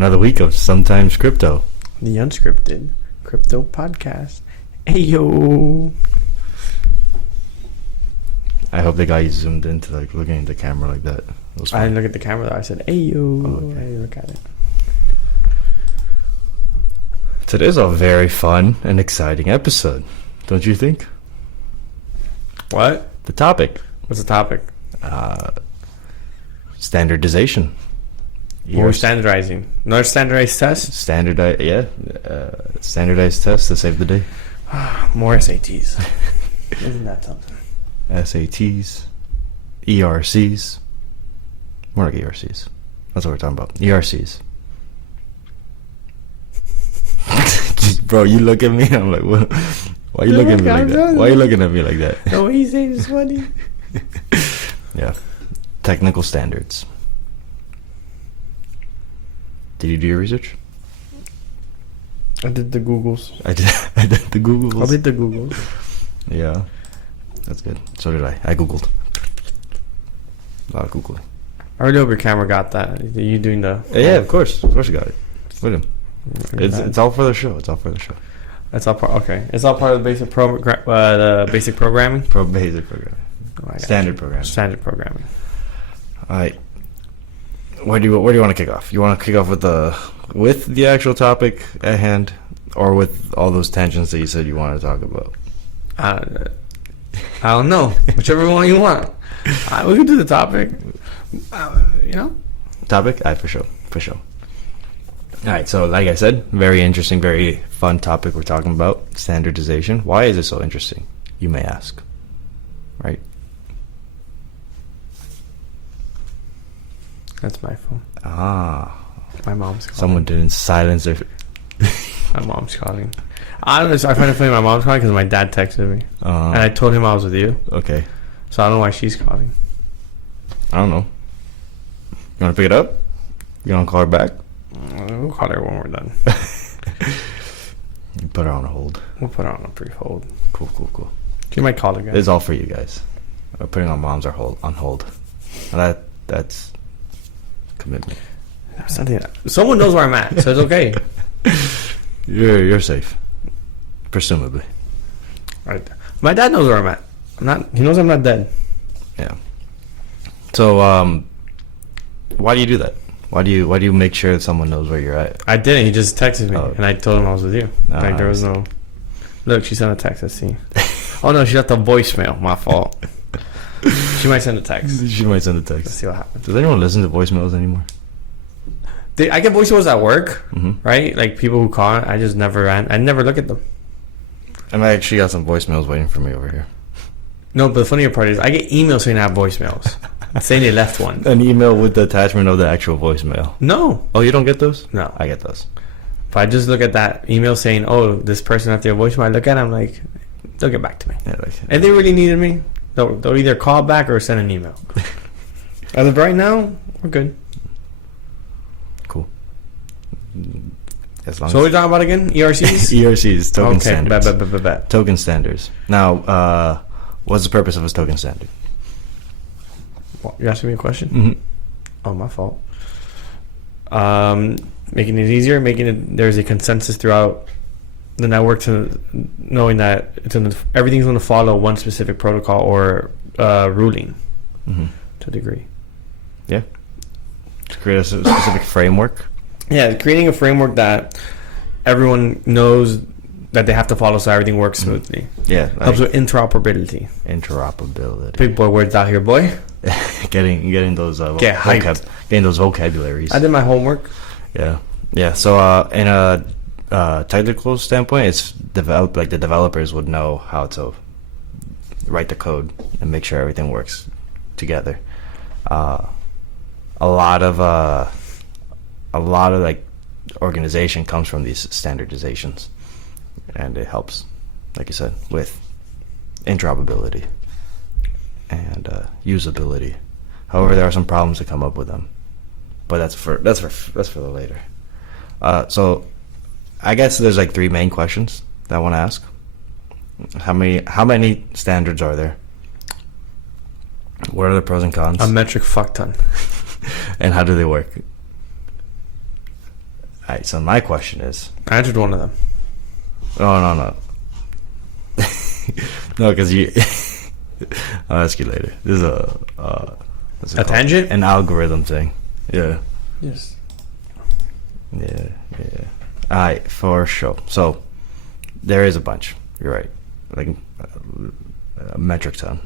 another week of Sometimes Crypto. The unscripted crypto podcast. Hey yo. I hope the guy zoomed into like looking at the camera like that. I didn't look at the camera though. I said, hey yo. Oh, okay. I didn't look at it. Today's a very fun and exciting episode, don't you think? What? The topic. What's the topic? Standardization. What are we standardizing? Another standardized test? Standardized test to save the day. More SATs. Isn't that something? SATs, ERCs. More like ERCs. That's what we're talking about. ERCs. Bro, you look at me. I'm like, what? Why are you looking at me like that? Why are you looking at me like that? No, what he's saying is funny. Yeah. Technical standards. Did you do your research? I did the Googles. I did the Googles. I did the Googles. Yeah. That's good. So did I. I Googled. A lot of Googling. I already hope your camera got that. Are you doing the... Yeah, of course. Of course you got it. With him. It's all for the show. It's all for the show. It's all part. Okay. It's all part of the basic the basic programming. Basic programming. Oh, Standard programming. Standard programming. All right. Where do you want to kick off? You want to kick off with the actual topic at hand, or with all those tangents that you said you wanted to talk about? I don't know. Whichever one you want. We can do the topic. Topic? For sure. All right. So, like I said, very interesting, very fun topic we're talking about. Standardization. Why is it so interesting? You may ask. Right? That's my phone. Ah. My mom's calling. Someone didn't silence their... My mom's calling. I find it funny my mom's calling because my dad texted me. And I told him I was with you. Okay. So I don't know why she's calling. I don't know. You want to pick it up? You want to call her back? We'll call her when we're done. You put her on hold. We'll put her on a brief hold. Cool. She might call again. It's all for you guys. Putting our moms on hold. That's commitment. Someone knows where I'm at, so it's okay. You're safe, presumably. Right. My dad knows where I'm at. He knows I'm not dead. Yeah. So, why do you do that? Why do you make sure that someone knows where you're at? I didn't. He just texted me, and I told him I was with you. Like there was no. Look, she sent a text. Let's see. Oh no, she left a voicemail. My fault. She might send a text. Let's see what happens. Does anyone listen to voicemails anymore? I get voicemails at work, right? Like people who call. I just never look at them. And I actually got some voicemails waiting for me over here. No, but the funnier part is I get emails saying I have voicemails, saying they left one. An email with the attachment of the actual voicemail. No. Oh, you don't get those? No, I get those. If I just look at that email saying, "Oh, this person left their voicemail," I look at it, I'm like, they'll get back to me. Yeah, if they really needed me, they'll either call back or send an email. As of right now, we're good. Cool. So what are we talking about again? ERCs? ERCs, token standards. Bet. Token standards. Now, what's the purpose of a token standard? What, you asking me a question? Mm-hmm. Oh, my fault. Making it easier, there's a consensus throughout the network to knowing that everything's going to follow one specific protocol or ruling to a degree. Yeah. To create a specific framework. Yeah, creating a framework that everyone knows that they have to follow so everything works smoothly. Yeah. Helps with interoperability. Big boy words out here, boy. getting those getting those vocabularies. I did my homework. Yeah. So in a technical standpoint, it's the developers would know how to write the code and make sure everything works together. A lot of like organization comes from these standardizations, and it helps, like you said, with interoperability and usability. However, there are some problems that come up with them, but that's for the later. So I guess there's like three main questions that I want to ask. How many standards are there? What are the pros and cons? A metric fuck ton. And how do they work? right, so my question is... I answered one of them. Oh, no. No, because you... I'll ask you later. This is a tangent? An algorithm thing. Yeah. Yes. Yeah. All right, for sure. So, there is a bunch. You're right. Like a metric ton.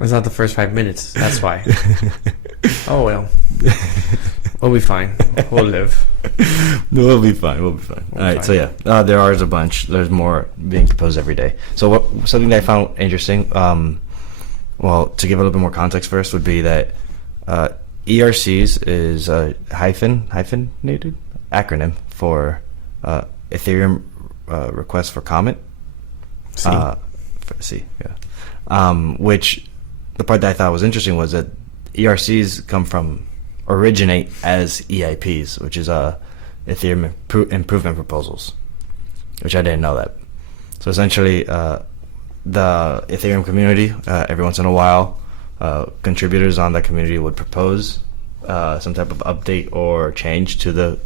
It's not the first 5 minutes. That's why. Oh, well. We'll be fine. We'll live. No, we'll be fine. All right, so yeah, there are a bunch. There's more being proposed every day. So something that I found interesting, well, to give a little bit more context first, would be that ERCs is a hyphenated acronym for Ethereum request for comment. C, yeah. Which the part that I thought was interesting was that ERCs originate as EIPs, which is Ethereum improvement proposals, which I didn't know that. So essentially, the Ethereum community, every once in a while, contributors on that community would propose some type of update or change to the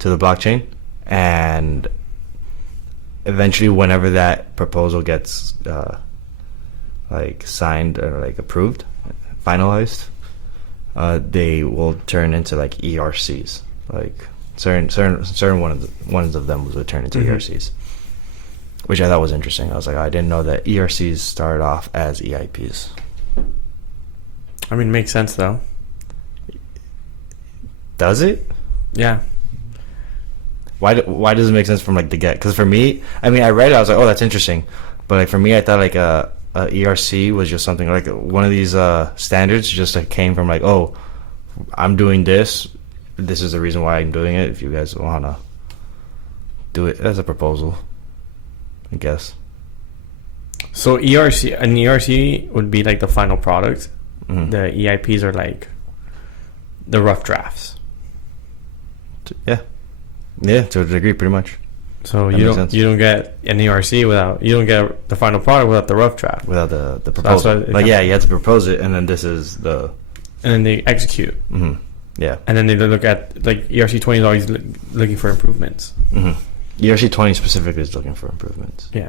blockchain, and eventually, whenever that proposal gets like signed or like approved, finalized, they will turn into like ERCs. Like certain ones of them would turn into ERCs, which I thought was interesting. I was like, I didn't know that ERCs started off as EIPs. I mean, makes sense though. Does it? Yeah. Why does it make sense from like the get? Because for me, I mean, I read it, I was like, oh, that's interesting. But like for me, I thought like a ERC was just something like one of these standards just like came from like, oh, I'm doing this. This is the reason why I'm doing it. If you guys wanna do it as a proposal, I guess. So an ERC would be like the final product. Mm-hmm. The EIPs are like the rough drafts. Yeah, to a degree, pretty much. So you don't get an ERC you don't get the final product without the rough draft, without the proposal. So you have to propose it, and then this is and then they execute. Mm-hmm. Yeah, and then they look at like ERC 20 is always looking for improvements. Mm-hmm. ERC 20 specifically is looking for improvements. Yeah.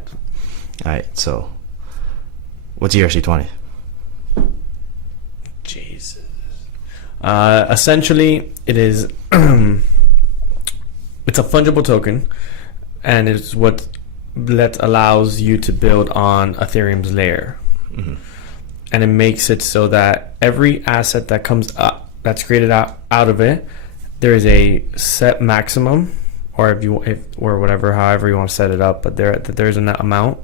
All right. So, what's ERC 20? Jesus. Essentially, it is. It's a fungible token, and it's what allows you to build on Ethereum's layer. Mm-hmm. And it makes it so that every asset that comes up, that's created out of it, there is a set maximum, or however you want to set it up, but there's an amount.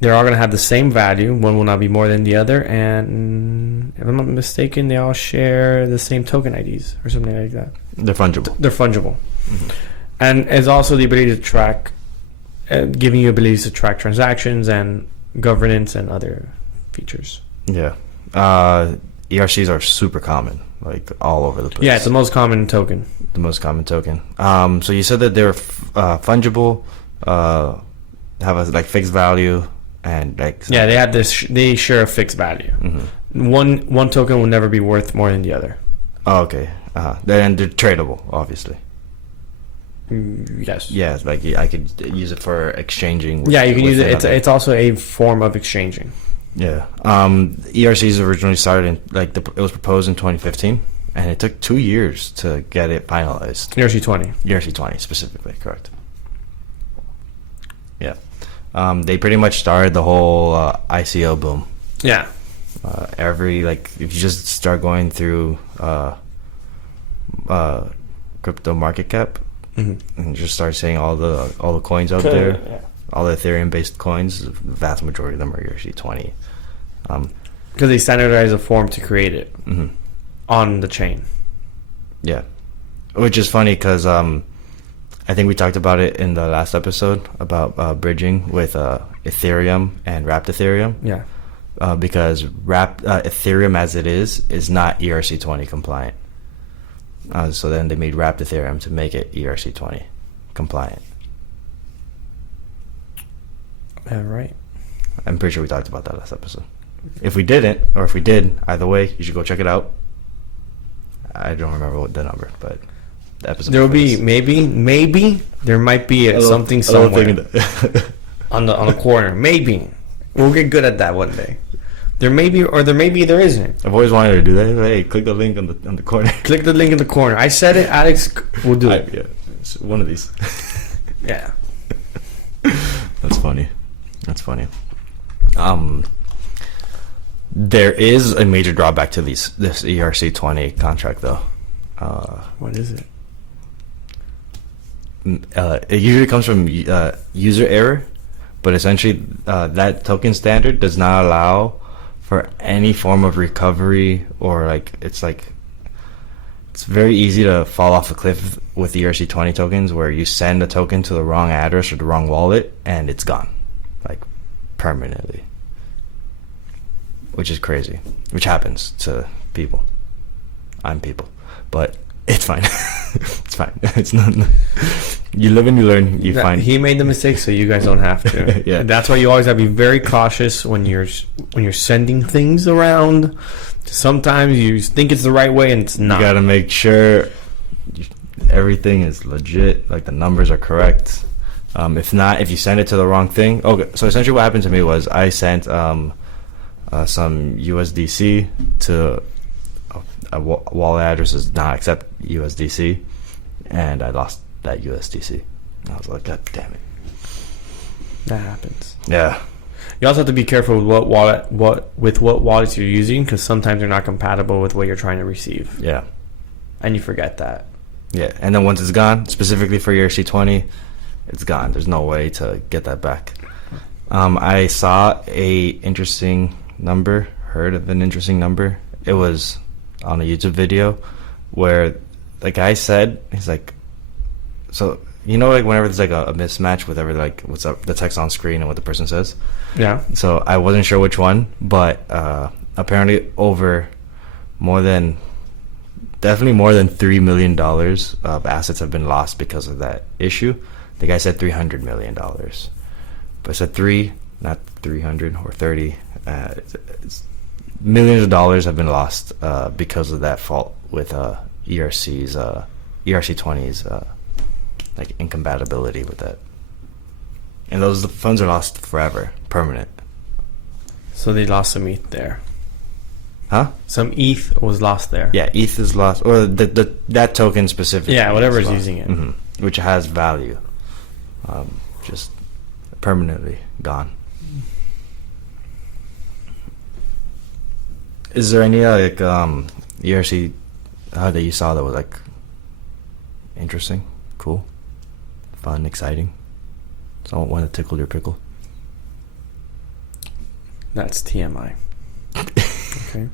They're all going to have the same value. One will not be more than the other, and if I'm not mistaken, they all share the same token IDs or something like that. They're fungible. Mm-hmm. And it's also the ability to track, giving you abilities to track transactions and governance and other features. Yeah. ERCs are super common, like all over the place. Yeah, it's the most common token. So you said that they're fungible, have a like fixed value, and like they have this. They share a fixed value. Mm-hmm. One token will never be worth more than the other. Oh, okay. Then they're tradable, obviously. Yes. Yeah, like I could use it for exchanging. You can use it. It's also a form of exchanging. Yeah. ERCs originally started in it was proposed in 2015, and it took 2 years to get it finalized. ERC 20. ERC 20 specifically, correct. Yeah. They pretty much started the whole ICO boom. Yeah. If you just start going through crypto market cap, mm-hmm. and just start seeing all the coins out there, all the Ethereum based coins, the vast majority of them are ERC 20. Because they standardize a form to create it mm-hmm. on the chain. Yeah. Which is funny because I think we talked about it in the last episode about bridging with Ethereum and Wrapped Ethereum. Yeah. Because Ethereum as it is not ERC 20 compliant. So then they made Wrapped Ethereum to make it ERC 20 compliant. Right. I'm pretty sure we talked about that last episode. If we didn't, or if we did, either way, you should go check it out. I don't remember what the number, but the episode. There will be maybe there might be something somewhere on the corner. Maybe we'll get good at that one day. There may be, or there isn't. I've always wanted to do that. Hey, click the link on the corner. Click the link in the corner. I said it. Alex will do it. Yeah, it's one of these. Yeah. That's funny. There is a major drawback to this ERC20 contract, though. What is it? It usually comes from user error, but essentially that token standard does not allow for any form of recovery, or it's very easy to fall off a cliff with ERC20 tokens, where you send a token to the wrong address or the wrong wallet and it's gone, permanently, which is crazy, which happens to people. I'm people, but it's fine. It's fine. It's not. You live and you learn. You find. He made the mistake, so you guys don't have to. Yeah. And that's why you always have to be very cautious when you're sending things around. Sometimes you think it's the right way and it's not. You gotta make sure everything is legit. Like the numbers are correct. If not, if you send it to the wrong thing. Okay. So essentially, what happened to me was I sent some USDC to a wallet address does not accept USDC, and I lost that USDC. I was like, God damn it. That happens. Yeah. You also have to be careful with what wallets you're using, because sometimes they're not compatible with what you're trying to receive. Yeah. And you forget that. Yeah, and then once it's gone, specifically for ERC20, it's gone. There's no way to get that back. I saw a interesting number, heard of an interesting number. It was on a YouTube video where the guy said, he's like, so whenever there's a mismatch with what's up the text on screen and what the person says. Yeah. So I wasn't sure which one, but apparently definitely more than $3 million of assets have been lost because of that issue. The guy said $300 million, but I said 3, not 300 or 30. It's millions of dollars have been lost because of that fault with ERC20's incompatibility with that, and the funds are lost forever, permanent. So they lost some ETH there. Huh? Some ETH was lost there. Yeah, ETH is lost, or that token specifically. Yeah, whatever is using it, which has value, just permanently gone. Is there any ERC that you saw that was interesting, cool, fun, exciting? Someone that tickled your pickle? That's TMI. Okay,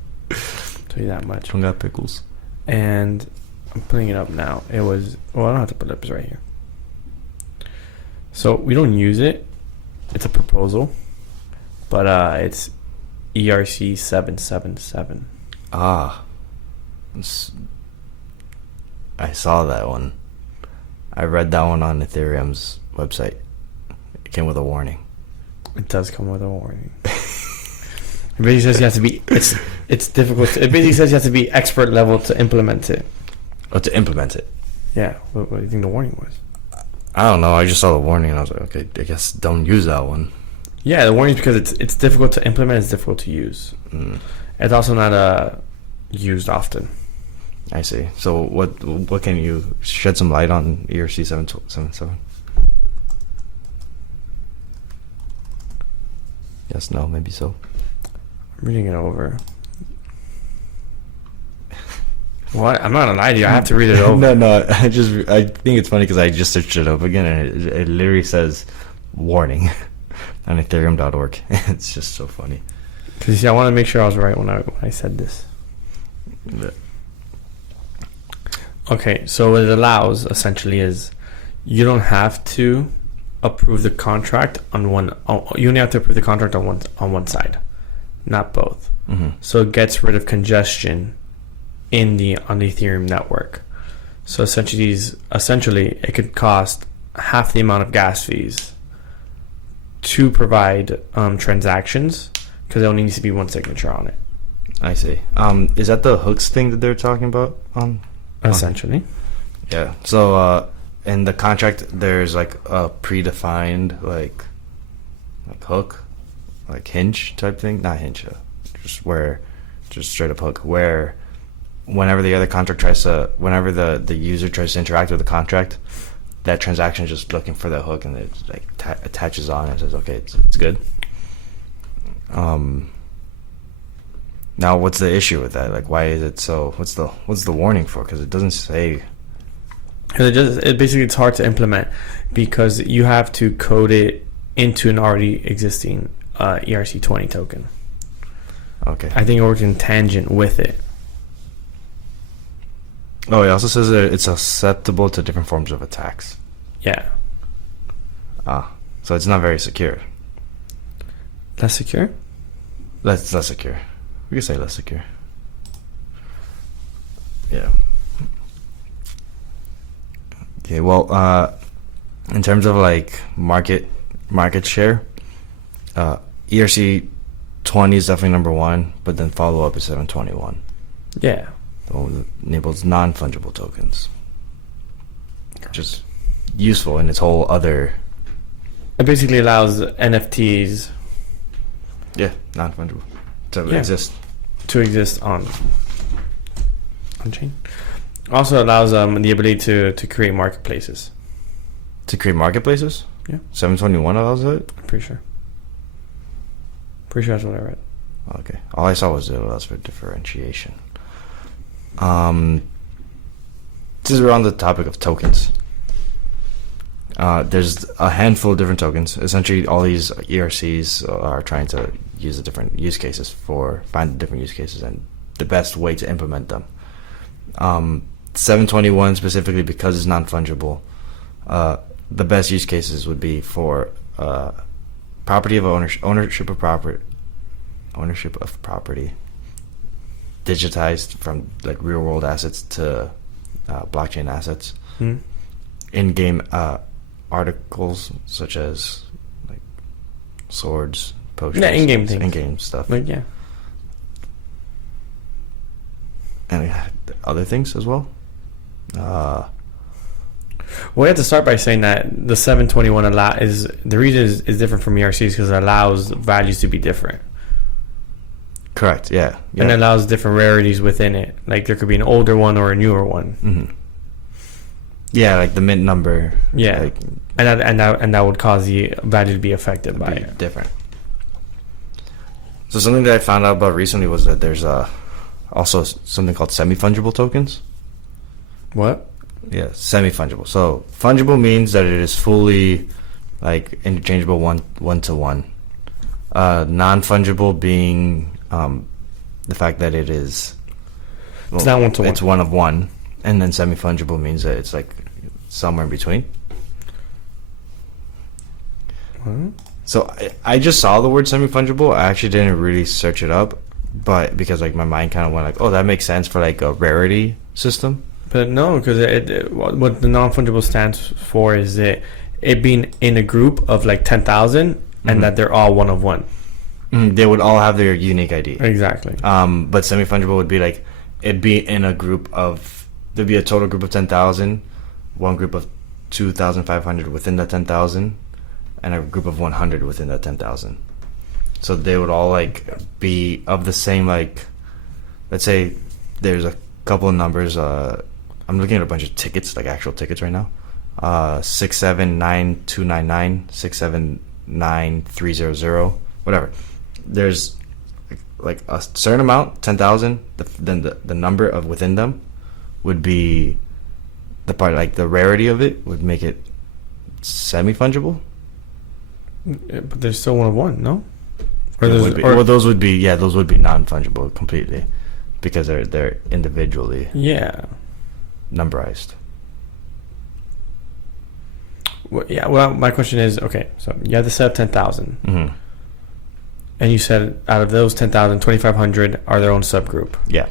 tell you that much. I got pickles. And I'm putting it up now. It was I don't have to put it up. It's right here. So we don't use it. It's a proposal, but it's ERC 777. I saw that one. I read that one on Ethereum's website. It came with a warning. It does come with a warning. It basically says you have to be. It's difficult. It basically says you have to be expert level to implement it. Oh, to implement it. Yeah. What do you think the warning was? I don't know. I just saw the warning and I was like, okay, I guess don't use that one. Yeah, the warning is because it's difficult to implement. It's difficult to use. It's also not used often. I see. So what can you shed some light on ERC 777? Yes, no, maybe so. I'm reading it over. What? I'm not gonna lie to you. I have to read it over. No. I think it's funny because I just searched it up again and it literally says warning on Ethereum.org. It's just so funny. Because I want to make sure I was right when I said this. Yeah. Okay, so what it allows essentially is you don't have to approve the contract on one. You only have to approve the contract on one side, not both. So it gets rid of congestion on the Ethereum network. So essentially, it could cost half the amount of gas fees to provide transactions, because there only needs to be one signature on it. I see. Is that the hooks thing that they're talking about on? Essentially. Yeah. So in the contract, there's like a predefined like hook, like hinge type thing. Not hinge, just straight up hook. Where whenever the user tries to interact with the contract, that transaction is just looking for the hook, and it like attaches on and says, okay, it's good. Now, what's the issue with that? Like, why is it so? What's the warning for? Because it doesn't say. It's hard to implement because you have to code it into an already existing ERC20 token. Okay. I think it works in tangent with it. Oh, it also says that it's susceptible to different forms of attacks. Yeah. So it's not very secure. Less secure? Less secure. We can say less secure. Yeah. Okay. Well, in terms of like market share, ERC 20 is definitely number one, but then follow up is 721. Yeah. So it enables non-fungible tokens, which is useful in its whole other. It basically allows NFTs. Yeah, non-fungible to exist. To exist on chain. Also allows the ability to create marketplaces. To create marketplaces? Yeah. 721 allows it? I'm pretty sure. Pretty sure that's what I read. Okay. All I saw was it allows for differentiation. Since we're on the topic of tokens, there's a handful of different tokens. Essentially, all these ERCs are trying to use the different use cases find the different use cases and the best way to implement them. 721 specifically because it's non-fungible. The best use cases would be for ownership of property, digitized from like real world assets to blockchain assets. In-game articles such as like swords, potions, in-game things, in-game stuff. Like, yeah. And other things as well. Well, we have to start by saying that the 721 is different from ERCs because it allows values to be different. Correct. Yeah. And it allows different rarities within it. Like there could be an older one or a newer one. Mm-hmm. Yeah, like the mint number. Yeah, like, and that would cause the value to be affected by it. Different. So something that I found out about recently was that there's also something called semi-fungible tokens. What? Yeah, semi-fungible. So fungible means that it is fully like interchangeable one to one. Non-fungible being the fact that it is. Well, it's not one to one. It's one of one, and then semi-fungible means that it's like somewhere in between. What? So I just saw the word semi-fungible. I actually didn't really search it up, but because like my mind kind of went like, oh, that makes sense for like a rarity system. But no, because what the non-fungible stands for is it being in a group of like 10,000 and that they're all one of one. They would all have their unique ID. Exactly. But semi-fungible would be like it'd be in a group of there'd be a total group of 10,000, one group of 2,500 within that 10,000, and a group of 100 within that 10,000. So they would all like be of the same like. Let's say there's a couple of numbers. I'm looking at a bunch of tickets, like actual tickets right now. 679,299, 679,300, whatever. There's like a certain amount, 10,000. Then the number of within them would be the part, like the rarity of it would make it semi-fungible. But there's still one of one, no? Those would be non-fungible completely because they're individually numberized. Well, my question is, okay, so you have the set of 10,000. Mm-hmm. And you said out of those 10,000, 2,500 are their own subgroup. Yeah.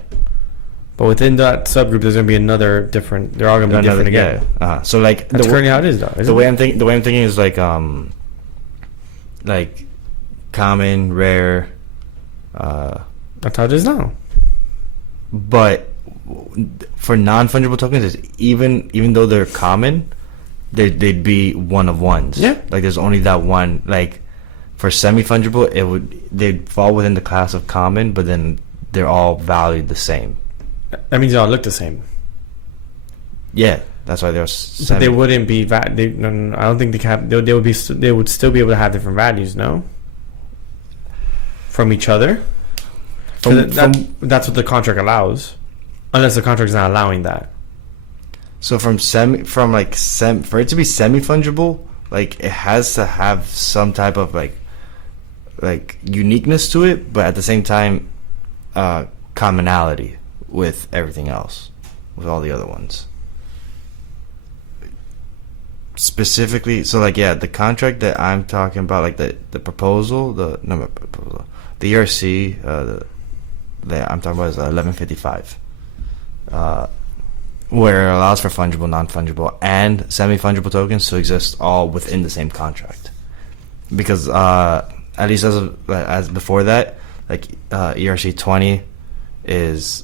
But within that subgroup, there's going to be another different. They're all going to be different again. Yeah. So like that's currently how it is, though. The way I'm thinking is like common, rare. That's how it is now. But for non-fungible tokens, even though they're common, they'd be one of ones. Yeah. Like there's only that one. Like for semi-fungible, they'd fall within the class of common, but then they're all valued the same. That means they all look the same. Yeah, that's why they're. But they wouldn't be. I don't think they would be. They would still be able to have different values. No. From each other. That's what the contract allows, unless the contract is not allowing that. So for it to be semi-fungible, like it has to have some type of like uniqueness to it, but at the same time, commonality with everything else, with all the other ones. Specifically, so like the contract that I'm talking about, like the proposal, the ERC, that I'm talking about is 1155, where it allows for fungible, non-fungible, and semi-fungible tokens to exist all within the same contract. Because at least as before that, like ERC 20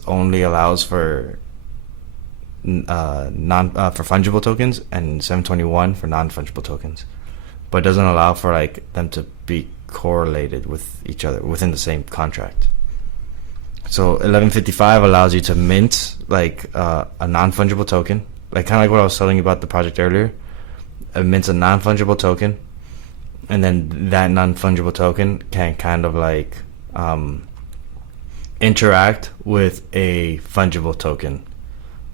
only allows for for fungible tokens, and 721 for non-fungible tokens, but it doesn't allow for like them to be correlated with each other within the same contract. So 1155 allows you to mint like a non-fungible token, like kind of like what I was telling you about the project earlier. It mints a non-fungible token, and then that non-fungible token can kind of like interact with a fungible token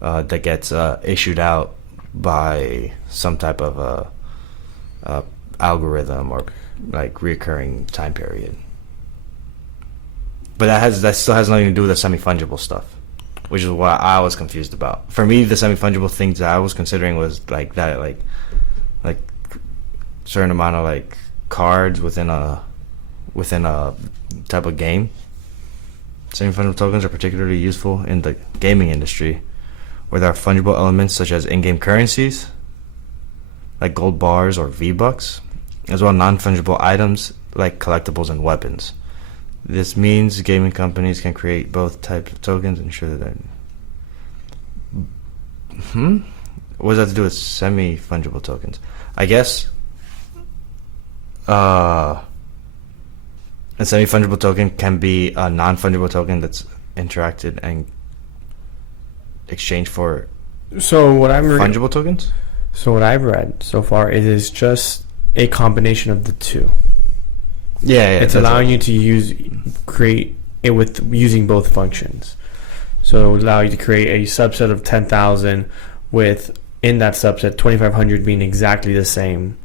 that gets issued out by some type of algorithm or like recurring time period. But that still has nothing to do with the semi-fungible stuff, which is what I was confused about. For me, the semi-fungible things that I was considering was like that, like certain amount of like cards within a type of game. Semi-fungible tokens are particularly useful in the gaming industry, where there are fungible elements such as in-game currencies, like gold bars or V-Bucks, as well as non-fungible items like collectibles and weapons. This means gaming companies can create both types of tokens and ensure that what does that have to do with semi-fungible tokens? I guess a semi-fungible token can be a non-fungible token that's interacted and exchanged for fungible tokens? So what I've read so far, it is just a combination of the two. Yeah, it's allowing you to create it with using both functions. So it would allow you to create a subset of 10,000 with, in that subset, 2,500 being exactly the same,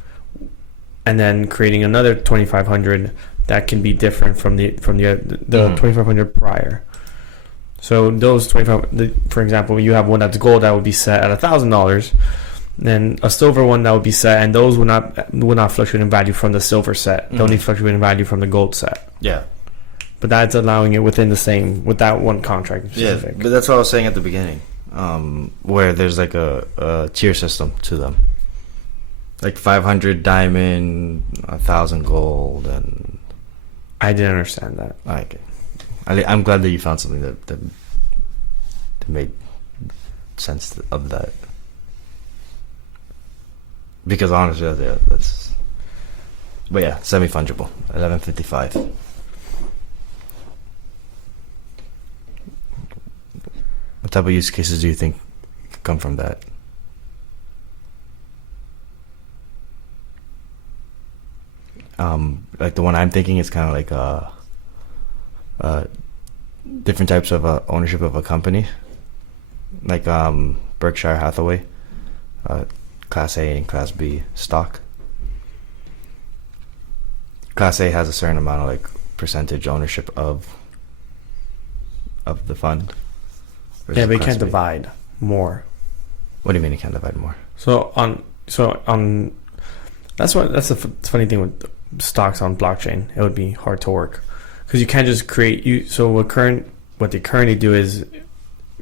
and then creating another 2,500 that can be different from the 2,500 prior. So those 25, for example, you have one that's gold that would be set at $1,000. Then a silver one that would be set, and those would not fluctuate in value from the silver set. They only fluctuate in value from the gold set. Yeah, but that's allowing it within the same with that one contract specific. Yeah, but that's what I was saying at the beginning, where there's like a tier system to them, like 500 diamond, 1,000 gold, and I didn't understand that. Okay, I'm glad that you found something that made sense of that. Because honestly, that's. But yeah, semi-fungible, 1155. What type of use cases do you think come from that? Like the one I'm thinking is kind of like different types of ownership of a company, like Berkshire Hathaway. Class A and Class B stock. Class A has a certain amount of like percentage ownership of the fund. Yeah, but you can't divide more. What do you mean you can't divide more? So that's the funny thing with stocks on blockchain. It would be hard to work because you can't just create. So what they currently do is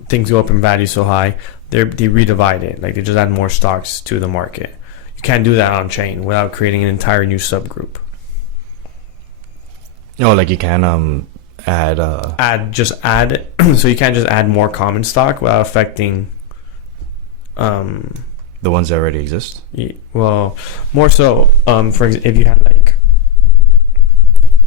things go up in value so high. They redivide it, like they just add more stocks to the market. You can't do that on chain without creating an entire new subgroup. Oh, like you can add so you can't just add more common stock without affecting the ones that already exist. well, more so if you had like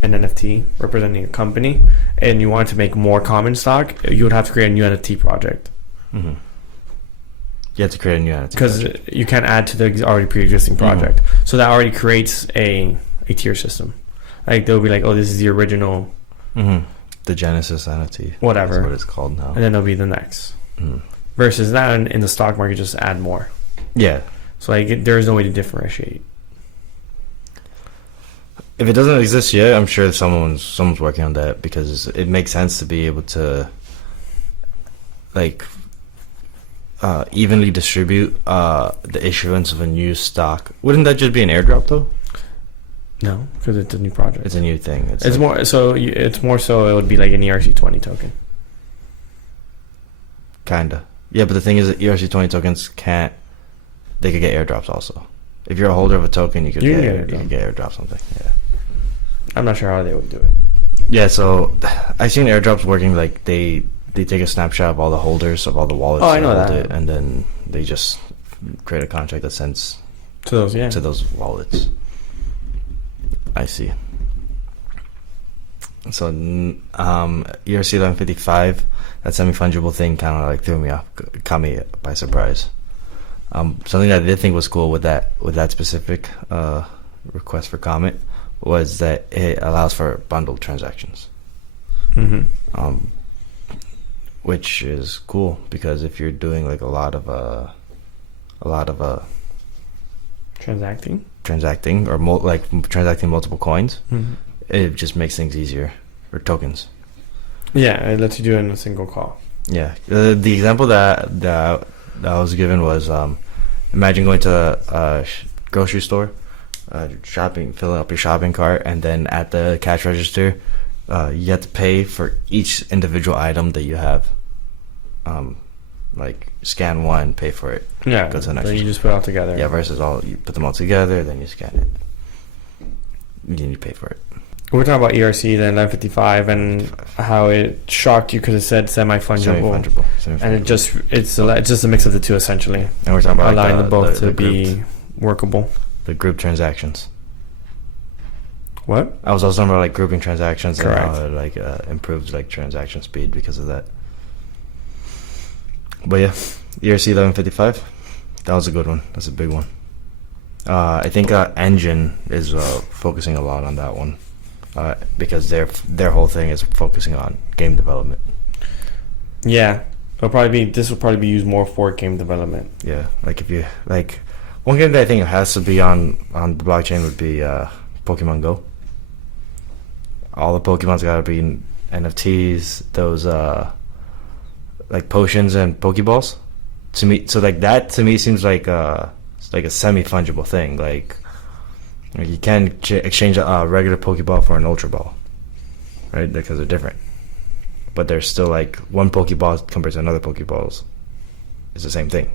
an NFT representing a company and you wanted to make more common stock, you would have to create a new NFT project. Mm-hmm. You have to create a new NFT because you can't add to the already pre-existing project. So that already creates a tier system. Like they'll be like, oh, this is the original, the Genesis NFT, whatever, is what it's called now, and then there'll be the next. Versus that in the stock market, just add more. Yeah. So like there's no way to differentiate. If it doesn't exist yet, I'm sure someone's working on that, because it makes sense to be able to like evenly distribute the issuance of a new stock. Wouldn't that just be an airdrop though? No, because it's a new project. It's a new thing. It's like, more so. It's more so. It would be like an ERC20 token. Kinda. Yeah, but the thing is that ERC20 tokens can't. They could get airdrops also. If you're a holder of a token, you could get airdrop something. Yeah. I'm not sure how they would do it. Yeah, so I've seen airdrops working like they take a snapshot of all the holders of all the wallets. Oh, I know that. And then they just create a contract that sends to those wallets. I see. So ERC 1155, that semi-fungible thing kind of like threw me off, caught me by surprise. Something that I did think was cool with that specific request for comment was that it allows for bundled transactions. Which is cool, because if you're doing like a lot of transacting or transacting multiple coins, it just makes things easier, or tokens. Yeah, it lets you do it in a single call. Yeah, the example that I was given was imagine going to a grocery store, filling up your shopping cart, and then at the cash register, you have to pay for each individual item that you have. Like scan one, pay for it. Yeah, go to the next. So you just put it all together. Yeah, versus you put them all together, then you scan it, then you pay for it. We're talking about ERC, then 1155, and how it shocked you because it said semi-fungible. And it's just a mix of the two essentially. And we're talking about allowing them both to be workable. The group transactions. What? I was also talking about like grouping transactions. Correct. And how it improves like transaction speed because of that. But yeah, ERC 1155, that was a good one. That's a big one. I think Engine is focusing a lot on that one, because their whole thing is focusing on game development. Yeah, this will probably be used more for game development. Yeah, like if you like, one game that I think has to be on the blockchain would be Pokemon Go. All the Pokemon's got to be NFTs. Those like potions and Pokeballs. To me, so like that to me seems like a semi-fungible thing. Like you can exchange a regular Pokeball for an Ultra Ball, right? Because they're different, but they're still like one Pokeball compared to another Pokeballs is the same thing.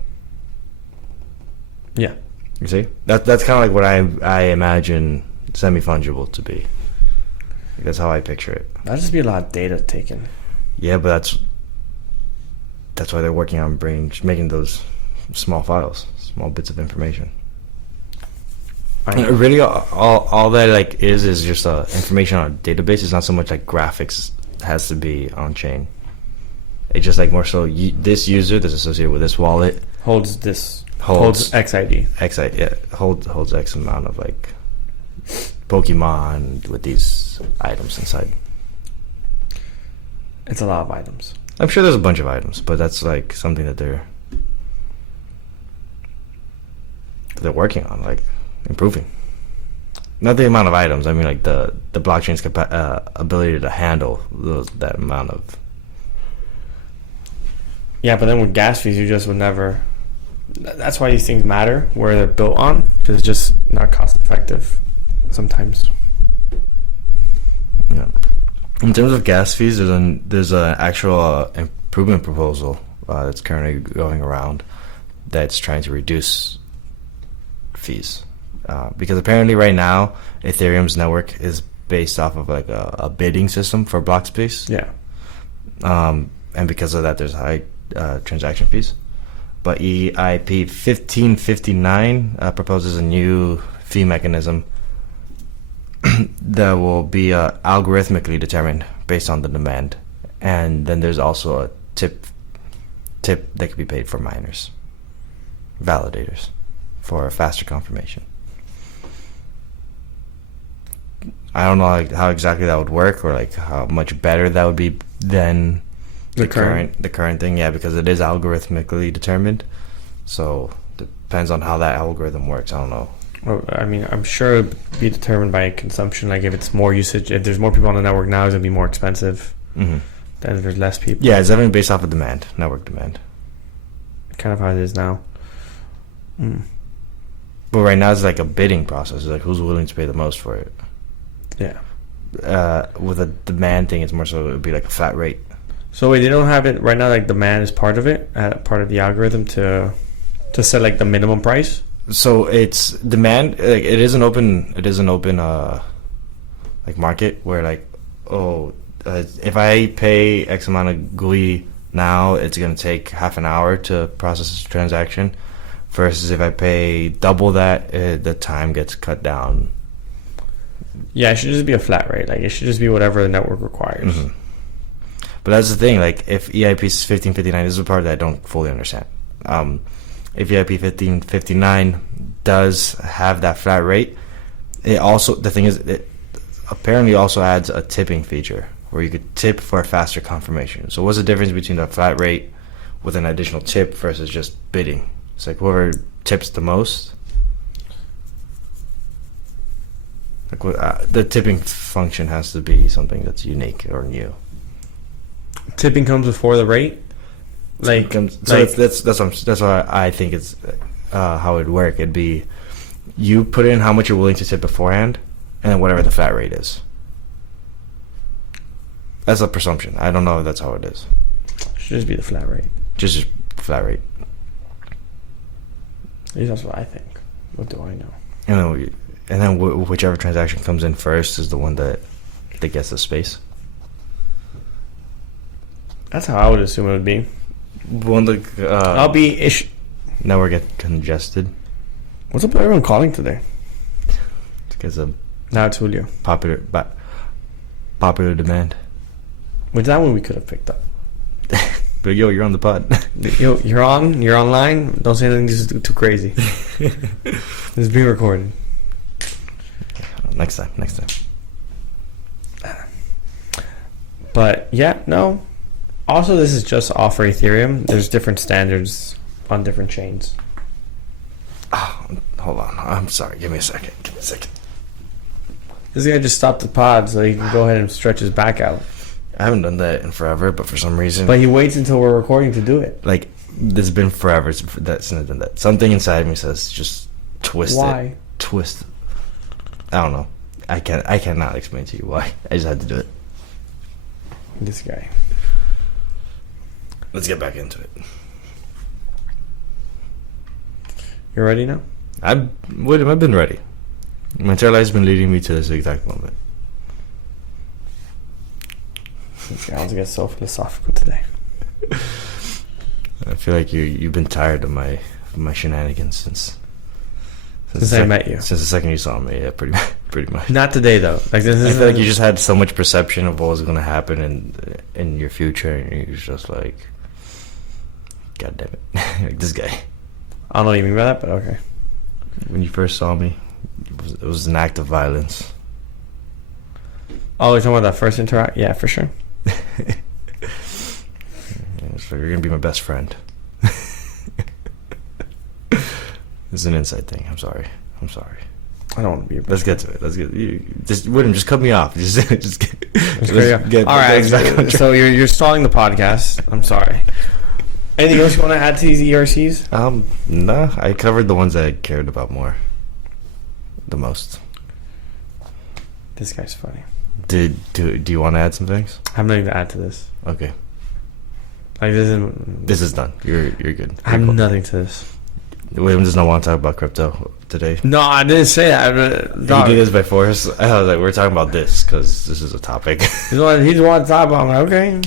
Yeah, you see, that's kind of like what I imagine semi-fungible to be. That's how I picture it. That'd just be a lot of data taken. Yeah, but that's why they're working on making those small files, small bits of information. Really, all that like is just information on a database. It's not so much like graphics has to be on chain. It's just like more so this user that's associated with this wallet holds XID. XID, yeah, holds X amount of like Pokemon with these items inside. It's a lot of items. I'm sure there's a bunch of items, but that's like something that they're working on, like improving. Not the amount of items. I mean, like the blockchain's ability to handle that amount of. Yeah, but then with gas fees, you just would never. That's why these things matter where they're built on, because it's just not cost effective sometimes. Yeah. In terms of gas fees, there's an actual improvement proposal that's currently going around that's trying to reduce fees, because apparently right now Ethereum's network is based off of like a bidding system for block space. Yeah. And because of that, there's high transaction fees. But EIP 1559 proposes a new fee mechanism that will be algorithmically determined based on the demand. And then there's also a tip that could be paid for miners, validators, for a faster confirmation. I don't know like how exactly that would work, or like how much better that would be than the current thing. Yeah, because it is algorithmically determined, so depends on how that algorithm works. I don't know. Well, I mean, I'm sure it'd be determined by consumption. Like if it's more usage, if there's more people on the network now, it's gonna be more expensive. Mm-hmm. Then if there's less people. Yeah, it's definitely based off of demand, network demand. Kind of how it is now. But right now it's like a bidding process. It's like who's willing to pay the most for it. Yeah. With a demand thing, it's more so it would be like a flat rate. So wait, they don't have it right now. Like demand is part of it, part of the algorithm to set like the minimum price. So it's demand. Like it is an open like market where like if I pay X amount of GUI now, it's gonna take half an hour to process this transaction. Versus if I pay double that, the time gets cut down. Yeah, it should just be a flat rate. Like it should just be whatever the network requires. Mm-hmm. But that's the thing. Like if EIP 1559, this is the part that I don't fully understand. If EIP 1559 does have that flat rate, it also it apparently also adds a tipping feature where you could tip for a faster confirmation. So what's the difference between a flat rate with an additional tip versus just bidding? It's like whoever tips the most. Like the tipping function has to be something that's unique or new. Tipping comes before the rate. Like that's why I think it's how it'd work. It'd be you put in how much you're willing to tip beforehand, and then whatever the flat rate is. That's a presumption. I don't know if that's how it is. Should just be the flat rate. Just flat rate. At least that's what I think. What do I know? And then whichever transaction comes in first is the one that gets the space. That's how I would assume it would be. I'll be network get congested. What's up with everyone calling today? Because of now it's Julio. Popular demand. Which that one we could have picked up. But yo, you're on the pod. Yo, you're online. Don't say anything too crazy. This is being recorded. Next time. But yeah, no. Also, this is just off for Ethereum. There's different standards on different chains. Oh, hold on. I'm sorry. Give me a second. This guy just stopped the pod so he can go ahead and stretch his back out. I haven't done that in forever, but for some reason... But he waits until we're recording to do it. Like, this has been forever since I've done that. Something inside me says, just twist it. Why? Twist. I don't know. I cannot explain to you why. I just had to do it. This guy. Let's get back into it. You ready now? I've been ready. My entire life's been leading me to this exact moment. This guy wants to get so philosophical today. I feel like you've been tired of my shenanigans since I met you. Since the second you saw me, yeah, pretty much. Not today though. Like this I feel like you just had so much perception of what was going to happen in your future, and you're just like, God damn it, like this guy. I don't know what you mean by that, but okay. When you first saw me, it was an act of violence. Oh, you're talking about that first interact? Yeah, for sure. So you're gonna be my best friend. It's an inside thing. I'm sorry. I don't want to be your best. Let's get to it. William, just cut me off. Just get all right. So you're stalling the podcast. I'm sorry. Anything else you want to add to these ERCs? No. I covered the ones that I cared about the most. This guy's funny. Do you want to add some things? I have nothing to add to this. Okay. Like this is done. You're good. I have nothing to this. William does not want to talk about crypto today. No, I didn't say that. He did this by force. I was like, we're talking about this because this is a topic. He's wanting to talk about. I'm like, okay.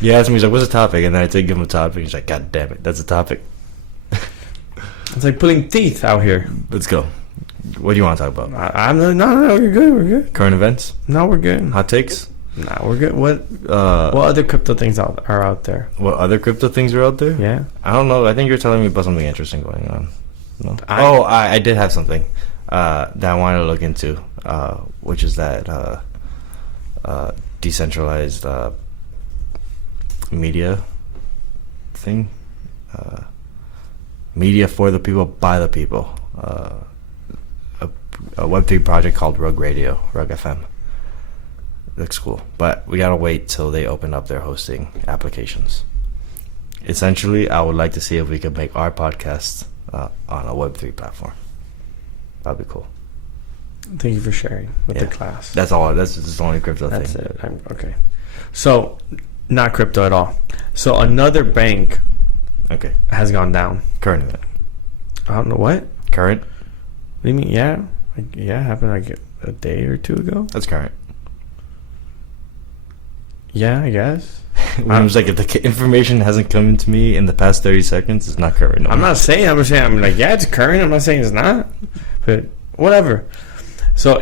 He asked me, he's like, what's the topic? And then I did give him a topic. He's like, God damn it, that's a topic. It's like pulling teeth out here. Let's go. What do you want to talk about? No, we're good. We're good. Current events? No, we're good. Hot takes? Nah, we're good. What other crypto things are out there? What other crypto things are out there? Yeah. I don't know. I think you're telling me about something interesting going on. No? I did have something that I wanted to look into, which is that decentralized media thing. Media for the people, by the people. A Web3 project called Rug FM. Looks cool, but we gotta wait till they open up their hosting applications. Essentially, I would like to see if we could make our podcast on a Web3 platform. That'd be cool. Thank you for sharing with the class. That's all. That's just the only crypto thing. That's it. Okay. So, not crypto at all. So another bank. Okay. Has gone down. Current event. I don't know what. Current. What do you mean? Yeah. Yeah, happened like a day or two ago. That's current. Yeah, I guess. I was like, if the information hasn't come into me in the past 30 seconds, it's not current. I'm not saying. I'm like, yeah, it's current. I'm not saying it's not, but whatever. So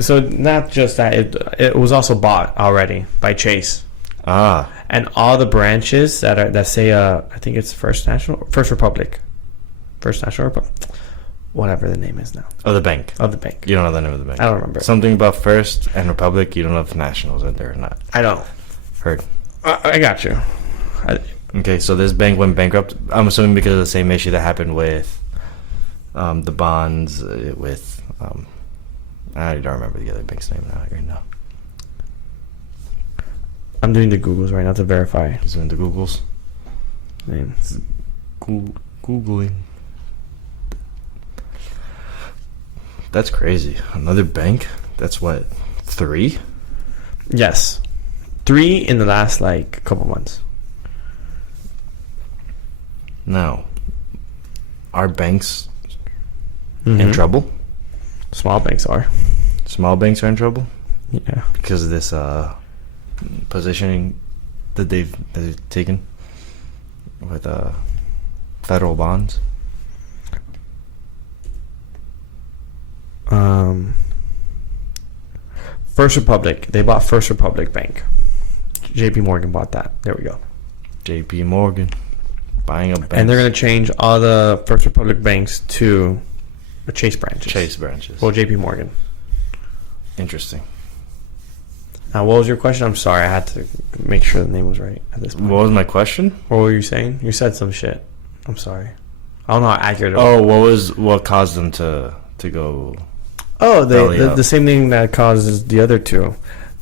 so not just that. It was also bought already by Chase. And all the branches that say I think it's First Republic, whatever the name is now. Of the bank. You don't know the name of the bank. I don't remember. Something about First and Republic. You don't know if Nationals in there or not. I don't. Heard. I got you. Okay, so this bank went bankrupt. I'm assuming because of the same issue that happened with the bonds with. I don't remember the other bank's name now. I'm doing the Googles right now to verify. He's doing the Googles. Names. Googling. That's crazy. Another bank? That's what? 3? Yes. 3 in the last couple months. Now, are banks in trouble? Small banks are. Small banks are in trouble? Yeah. Because of this positioning that they've taken with federal bonds? First Republic. They bought First Republic Bank. JP Morgan bought that. There we go. JP Morgan buying a bank. And they're going to change all the First Republic banks to Chase branches. Well, JP Morgan. Interesting. Now, what was your question? I'm sorry. I had to make sure the name was right at this point. What was my question? What were you saying? You said some shit. I'm sorry. I don't know how accurate it was. What caused them to go... Oh, the same thing that causes the other two.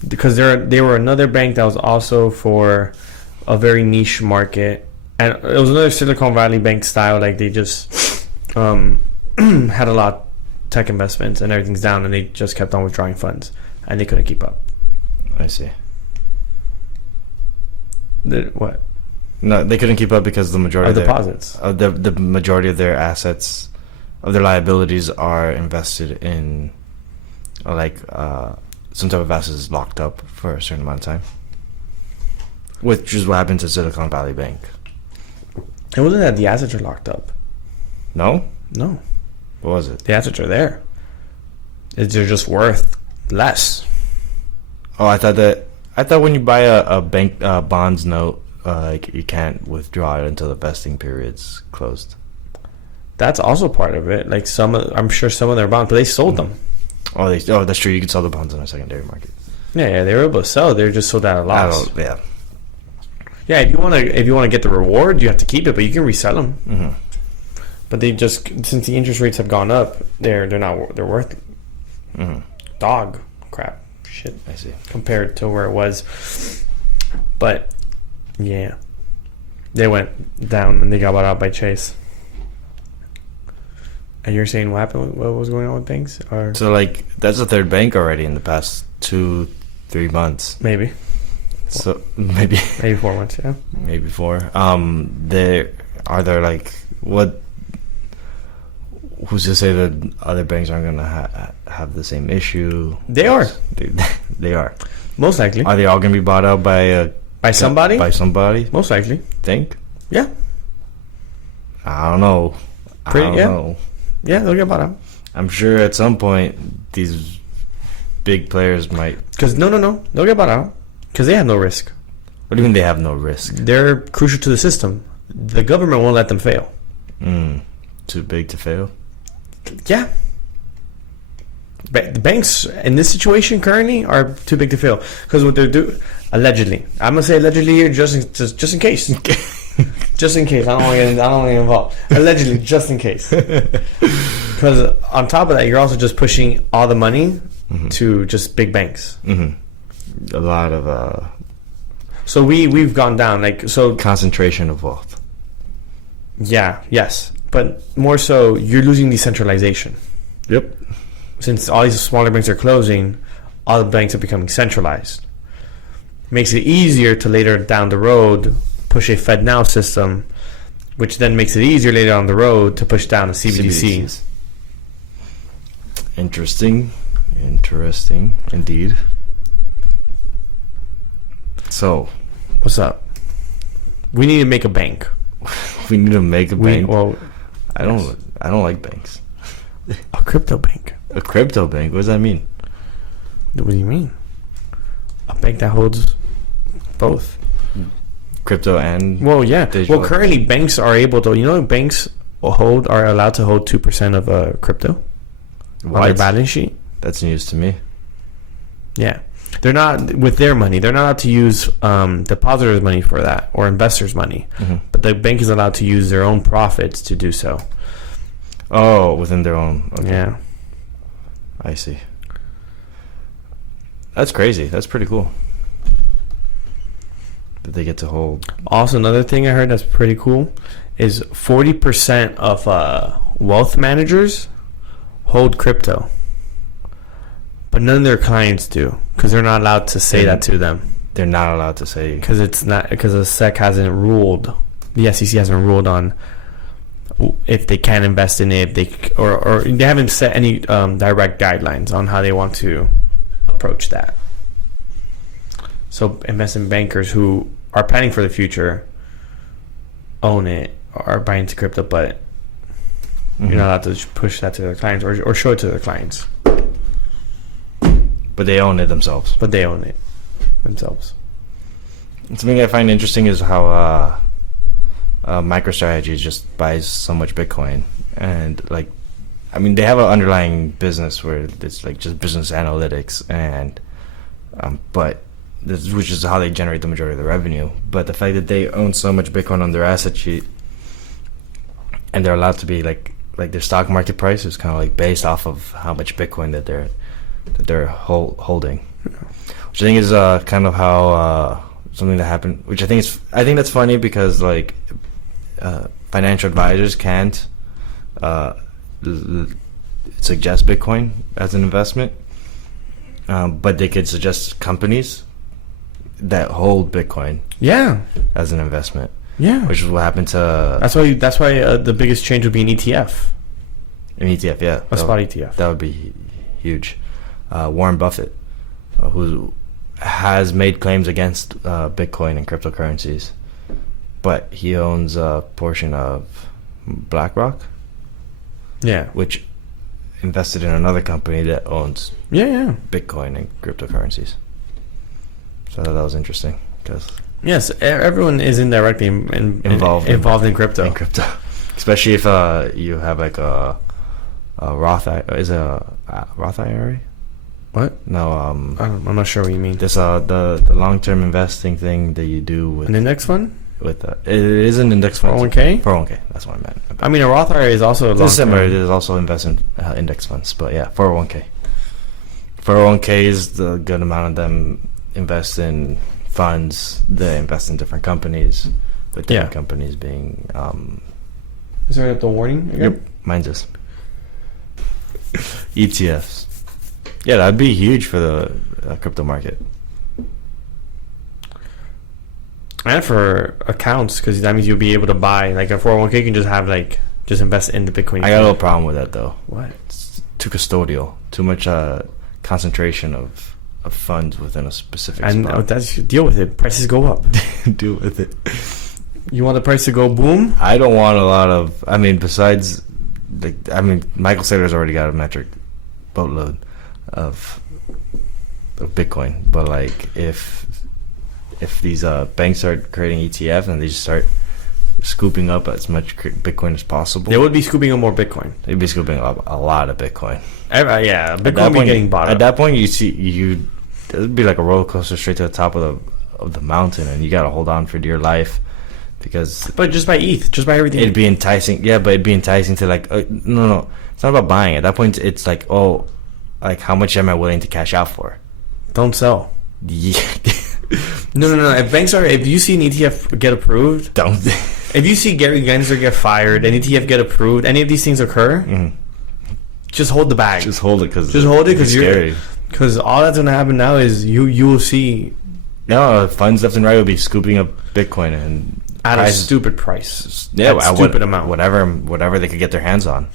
Because they were another bank that was also for a very niche market. And it was another Silicon Valley bank style. Like, they just had a lot of tech investments and everything's down. And they just kept on withdrawing funds. And they couldn't keep up. I see. What? No, they couldn't keep up because the majority of deposits. The majority of their assets, of their liabilities, are invested in some type of assets locked up for a certain amount of time, which is what happened to Silicon Valley Bank. It wasn't that the assets are locked up. No. What was it? The assets are there. They're just worth less. Oh, I thought when you buy a bank bonds note, you can't withdraw it until the vesting period's closed. That's also part of it. I'm sure some of their bonds, but they sold them. Oh, that's true. You can sell the bonds on a secondary market. Yeah, they were able to sell. They were just sold at a loss. Yeah. Yeah, if you want to get the reward, you have to keep it, but you can resell them. Mm-hmm. But they just, since the interest rates have gone up, they're worth dog crap shit. I see. Compared to where it was, but yeah, they went down and they got bought out by Chase. And you're saying what happened? What was going on with banks? Or so that's the third bank already in the past 2-3 months. Maybe. So maybe 4 months. Yeah. Maybe 4. What who's to say that other banks aren't going to have the same issue? They are. They are. Most likely. Are they all going to be bought out by somebody? By somebody? Most likely. Think? Yeah. I don't know. I don't know. Yeah, they'll get bought out. I'm sure at some point these big players might. Because no, they'll get bought out because they have no risk. What do you mean they have no risk? They're crucial to the system. The government won't let them fail. Too big to fail? Yeah. The banks in this situation currently are too big to fail because what they're doing, allegedly. I'm gonna say allegedly here just in case. Just in case. I don't want to get involved. Allegedly, just in case. Because on top of that, you're also just pushing all the money to just big banks. A lot of so we've gone down concentration of wealth. Yeah. Yes. But more so, you're losing decentralization. Yep. Since all these smaller banks are closing, all the banks are becoming centralized. Makes it easier to later down the road push a FedNow system, which then makes it easier later on the road to push down a CBDC. Interesting indeed. So, what's up? We need to make a bank. We need to make a bank. Well, I don't like banks. A crypto bank. A crypto bank? What does that mean? What do you mean? A bank that holds both. Crypto and digital. Well, currently banks are able to. Banks are allowed to hold 2% of crypto on their balance sheet. That's news to me. Yeah, they're not with their money. They're not allowed to use depositors' money for that or investors' money. But the bank is allowed to use their own profits to do so. Oh, within their own. Okay. Yeah, I see. That's crazy. That's pretty cool. That they get to hold. Also, another thing I heard that's pretty cool is 40% of wealth managers hold crypto, but none of their clients do because they're not allowed to say that to them. They're not allowed to say because the SEC hasn't ruled. The SEC hasn't ruled on if they can invest in it. Or they haven't set any direct guidelines on how they want to approach that. So investment bankers who are planning for the future own it, are buying into crypto, but you're not allowed to push that to their clients or show it to their clients. But they own it themselves. Something I find interesting is how MicroStrategy just buys so much Bitcoin. And they have an underlying business where it's just business analytics and but which is how they generate the majority of the revenue. But the fact that they own so much Bitcoin on their asset sheet, and they're allowed to be like their stock market price is kind of based off of how much Bitcoin that they're holding, which I think is kind of how something that happened. Which I think that's funny because financial advisors can't suggest Bitcoin as an investment, but they could suggest companies that hold Bitcoin as an investment, which is what happened to that's why the biggest change would be an ETF, a spot ETF. That would be huge. Warren Buffett, who has made claims against Bitcoin and cryptocurrencies, but he owns a portion of BlackRock, which invested in another company that owns Bitcoin and cryptocurrencies. So I thought that was interesting because everyone is indirectly involved in crypto. Especially if you have a Roth. Is it a Roth IRA? What? No, I'm not sure what you mean. This the long-term investing thing that you do with an index fund. It is an index fund. 401k. 401k. That's what I meant. I mean, a Roth IRA is also similar. It is also investment index funds, but 401k. 401k is the good amount of them invest in funds. They invest in different companies, with different companies being. Is there the warning again? Yep, mine's this. ETFs. Yeah, that'd be huge for the crypto market. And for accounts, because that means you'll be able to buy a 401k can just have Just invest in the Bitcoin. I got a little problem with that though. What? It's too custodial. Too much concentration of funds within a specific And spot. that's deal with it. Prices go up. Deal with it. You want the price to go boom? I don't want a lot of. I mean, besides, Michael Saylor's already got a metric boatload of Bitcoin. But like, if these banks start creating ETFs and they just start scooping up as much Bitcoin as possible, They would be scooping up more Bitcoin. they'd be scooping up a lot of Bitcoin. Yeah, At Bitcoin that be point, getting bought at up. that point, it'd be like a roller coaster straight to the top of the mountain, and you got to hold on for dear life because But just buy ETH. Just buy everything. it'd be enticing. Yeah, but it'd be enticing to like no, it's not about buying. At that point, it's like, oh, like how much am I willing to cash out for? Don't sell. Yeah. No. If you see an ETF get approved, Don't. if you see Gary Gensler get fired, an ETF get approved, any of these things occur, just hold the bag. Just hold it because scary. Because all that's gonna happen now is you will see No, funds left and right will be scooping up Bitcoin and at prices- a stupid price. Yeah, At stupid amount. whatever they could get their hands on.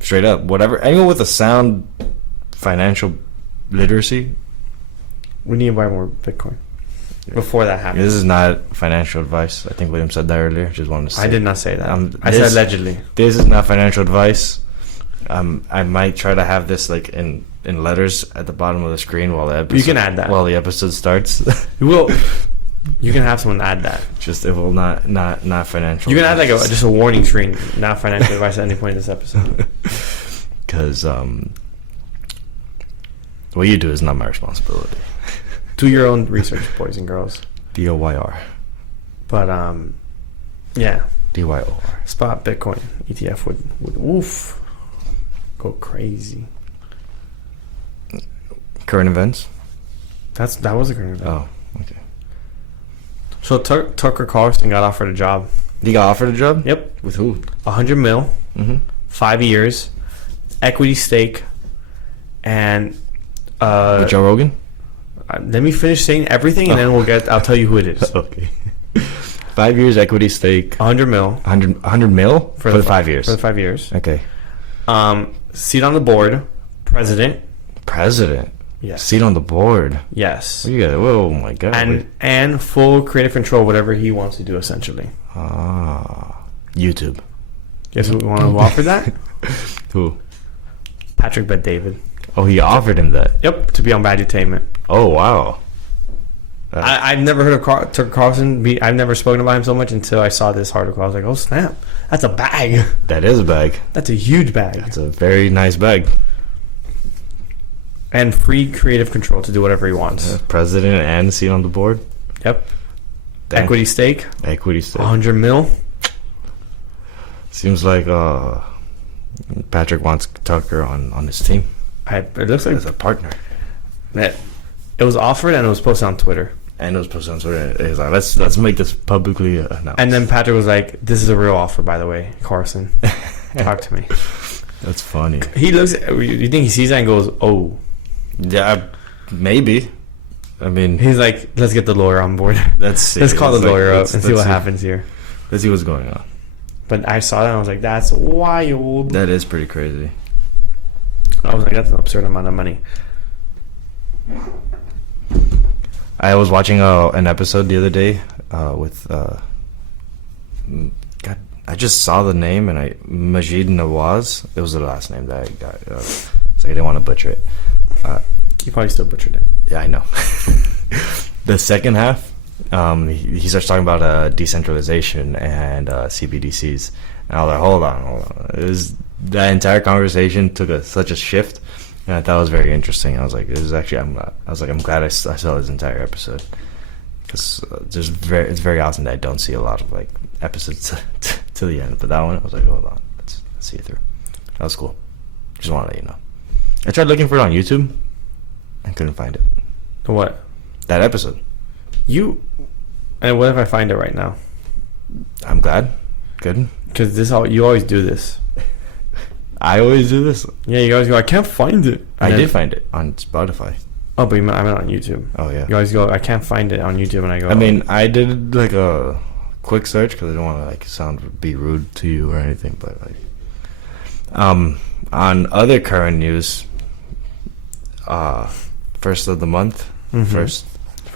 Straight up, whatever. Anyone with a sound financial literacy. We need to buy more Bitcoin before that happens. This is not financial advice. I think William said that earlier. Just wanted to say. I did not say that. I this- said allegedly. This is not financial advice. I might try to have this like in letters at the bottom of the screen while the episode. You can add that. while the episode starts. You will. You can have someone add that. Just it will not financial. You can add like advice. just a warning screen. Not financial advice at any point in this episode. Because what you do is not my responsibility. Do your own research, boys and girls. DOYR. But yeah. DYOR. Spot Bitcoin ETF would oof go crazy. Current events. That was a current event. Oh, okay. So Tucker Carlson got offered a job. He got offered a job. Yep, With who? $100 million, Mm-hmm. 5 years, equity stake, and With Joe Rogan. let me finish saying everything, and then I'll tell you who it is. Okay. 5 years equity stake. $100 million 100 mil for the 5 years. For the 5 years. Okay. Seat on the board, president. President. Yes. Seat on the board. Yes. You got. Oh my god. And full creative control, whatever he wants to do, essentially. YouTube. Guess who offered that? Who? Patrick Bet-David. Oh, he offered him that. Yep, to be on Badutainment. Oh wow. I've never heard of Tucker Carlson. I've never spoken about him so much until I saw this article. I was like, oh snap, that's a bag. That is a bag. That's a huge bag. That's a very nice bag. And free creative control to do whatever he wants. President and seat on the board. Yep. Damn. Equity stake, Equity stake. $100 million. Seems like Patrick wants Tucker on his team It looks like as a partner. it was offered and it was posted on Twitter. And it was posted on Twitter. He's like, let's make this publicly announced. And then Patrick was like, "This is a real offer, by the way, Carson. Talk to me." That's funny. He looks. You think he sees that and goes, "Oh." Yeah, maybe. I mean, He's like, "Let's get the lawyer on board. let's Let's call the lawyer up let's- and see let's what happens here." Let's see what's going on. But I saw that and I was like, "That's wild." That is pretty crazy. I was like, "That's an absurd amount of money." I was watching an episode the other day with God, I just saw the name and Majid Nawaz. It was the last name that I got. So I didn't want to butcher it. You probably still butchered it. Yeah, I know. The second half, he starts talking about decentralization and CBDCs, and I was like, hold on. That entire conversation took such a shift, and I thought it was very interesting. I was like, I'm glad I saw this entire episode, because it's very awesome that I don't see a lot of like episodes to the end. But that one, I was like, hold on, let's see it through. That was cool. Just want to let you know. I tried looking for it on YouTube. I couldn't find it. What? That episode. And what if I find it right now? I'm glad. Good. Because you always do this. I always do this. Yeah, you always go, "I can't find it." I did find it on Spotify. Oh, but I meant on YouTube. Oh yeah. You always go, "I can't find it on YouTube," and I go, I mean, I did like a quick search because I don't want to be rude to you or anything. But on other current news, first of the month, first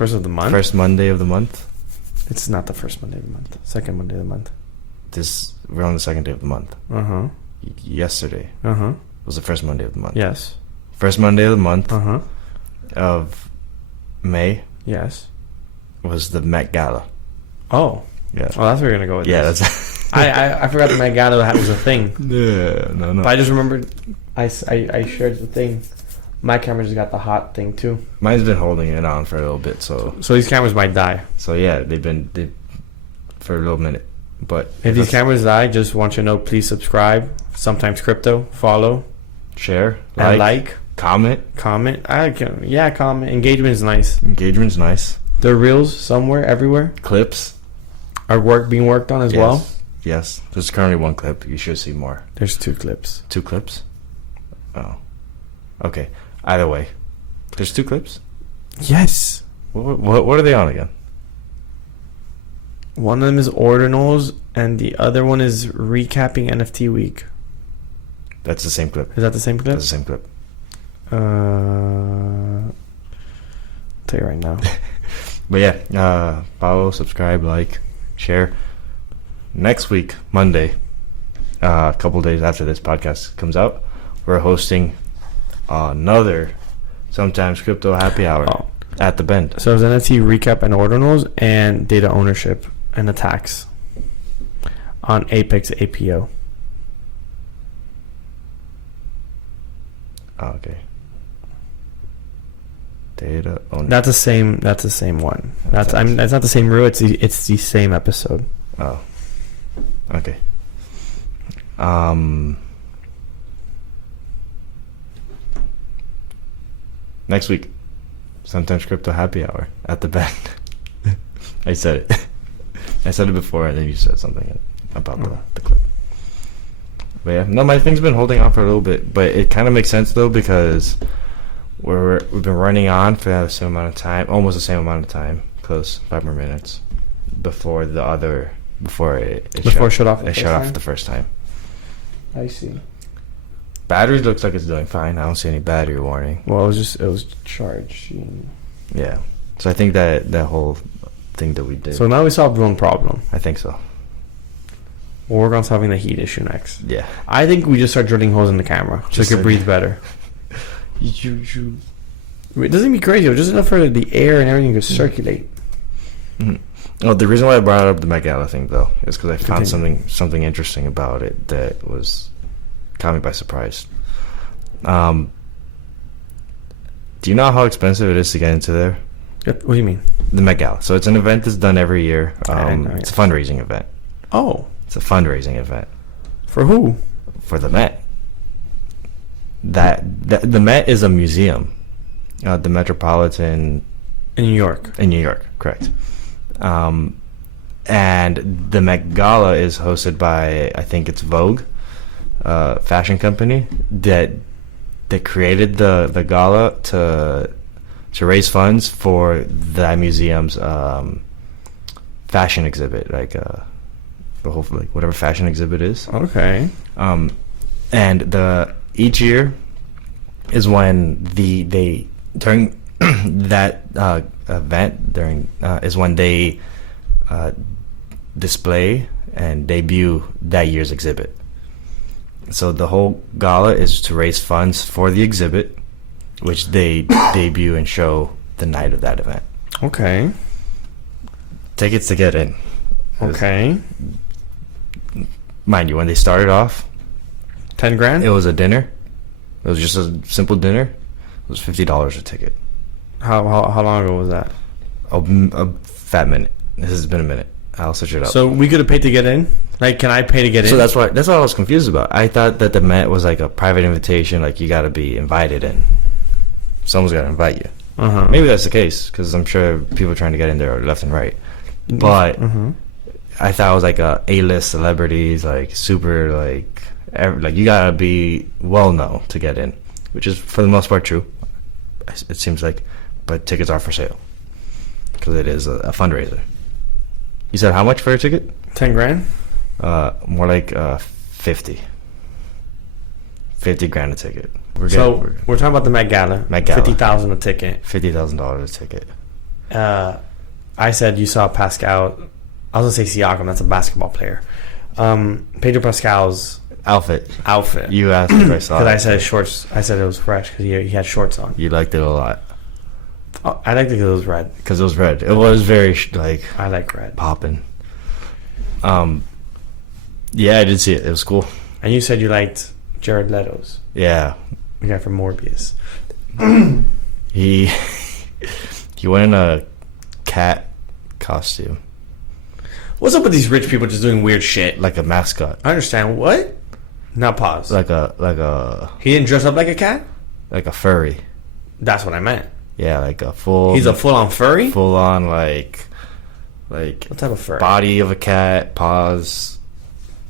of the month, first Monday of the month. It's not the first Monday of the month. Second Monday of the month. We're on the second day of the month. Yesterday was the first Monday of the month. Yes. First Monday of the month of May. Yes. Was the Met Gala. Oh. Yeah. Oh, that's where you're gonna go with this. That's. I forgot the Met Gala was a thing. Yeah. No. But I just remembered. I shared the thing. My camera just got the hot thing too. Mine's been holding it on for a little bit, so these cameras might die. So yeah, they've been for a little minute. But if these cameras die, just want you to know, please subscribe. Sometimes Crypto, follow, share, like, comment. Comment. Engagement is nice. Engagement's nice. There are reels somewhere, everywhere. Clips are being worked on as well. Yes, there's currently one clip. You should see more. There's 2 clips. 2 clips. Oh, okay. Either way, there's 2 clips. Yes. What are they on again? One of them is ordinals, and the other one is recapping NFT week. That's the same clip. Is that the same clip? That's the same clip. I'll tell you right now. But yeah, follow, subscribe, like, share. Next week, Monday, a couple days after this podcast comes out, we're hosting another Sometimes Crypto Happy Hour at the Bend. So there's NFT recap and ordinals and data ownership and attacks on Apex APO. Okay. Data ownership. That's the same. That's the same one. That's not the same route. It's the same episode. Oh. Okay. Next week, Sometimes Crypto Happy Hour at the Bend. I said it. I said it before, and then you said something about the clip. But yeah, no, my thing's been holding on for a little bit, but it kind of makes sense though because we've been running on for the same amount of time, almost the same amount of time, close 5 more minutes before it shut off the first time. I see. Battery looks like it's doing fine. I don't see any battery warning. Well, it was charging. Yeah. So I think that whole thing that we did. So now we solved one problem. I think so. We'll work on solving the heat issue next. Yeah. I think we just start drilling holes in the camera so it can breathe better. It doesn't be crazy. Just enough for the air and everything to circulate. Mm-hmm. Well, the reason why I brought up the Met Gala thing, though, is because I found something interesting about it that caught me by surprise. Do you know how expensive it is to get into there? What do you mean? The Met Gala. So it's an event that's done every year. It's a fundraising event. Oh. It's a fundraising event. For who? For the Met. The Met is a museum. The Metropolitan... In New York. In New York, correct. And the Met Gala is hosted by, I think it's Vogue, fashion company that created the gala to raise funds for that museum's fashion exhibit, hopefully whatever fashion exhibit is. Okay. And each year is when during that event is when they display and debut that year's exhibit. So the whole gala is to raise funds for the exhibit, which they debut and show the night of that event. Okay. Tickets to get in. Okay. Mind you, when they started off, $10,000. it was a dinner. It was just a simple dinner. It was $50 a ticket. How long ago was that? A fat minute. This has been a minute. I'll switch it up. So we could have paid to get in? Can I pay to get in? So that's what I was confused about. I thought that the Met was like a private invitation, like you got to be invited in. Someone's got to invite you. Uh-huh. Maybe that's the case, because I'm sure people trying to get in there are left and right. But I thought it was like A-list celebrities, like super, like you got to be well-known to get in, which is for the most part true. It seems like, but tickets are for sale because it is a fundraiser. You said how much for a ticket? 10 grand? More like 50. 50 grand a ticket. We're talking about the Met Gala. Met Gala. 50,000 a ticket. $50,000 a ticket. I said you saw Pascal. I was gonna say Siakam. That's a basketball player. Pedro Pascal's Outfit. You asked if I saw it. Because I said shorts. I said it was fresh because he had shorts on. You liked it a lot. Oh, I liked it because it was red. Because it was red. It was very, I like red. Popping. Yeah, I did see it. It was cool. And you said you liked Jared Leto's. Yeah. The guy from Morbius. He went in a cat costume. What's up with these rich people just doing weird shit? Like a mascot. I understand. What? Not pause. Like a He didn't dress up like a cat? like a furry. That's what I meant. Yeah, like a full. He's a full-on furry? Full-on like What type of fur? body of a cat, paws,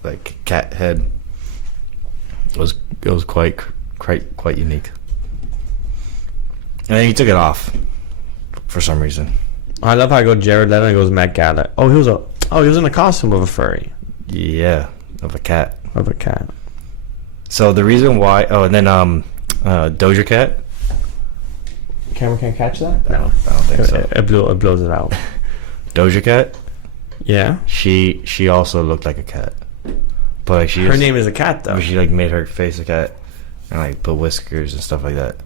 like cat head. It was quite unique. And then he took it off for some reason. I love how I go Jared Leto and he goes Met Gala. Oh, he was in a costume of a furry. Yeah, of a cat. Of a cat. So the reason why, and then Doja Cat. Camera can't catch that? No, I don't think so. It blows it out. Doja Cat. Yeah. She also looked like a cat, but like her name is a cat though. She like made her face a cat and like put whiskers and stuff like that.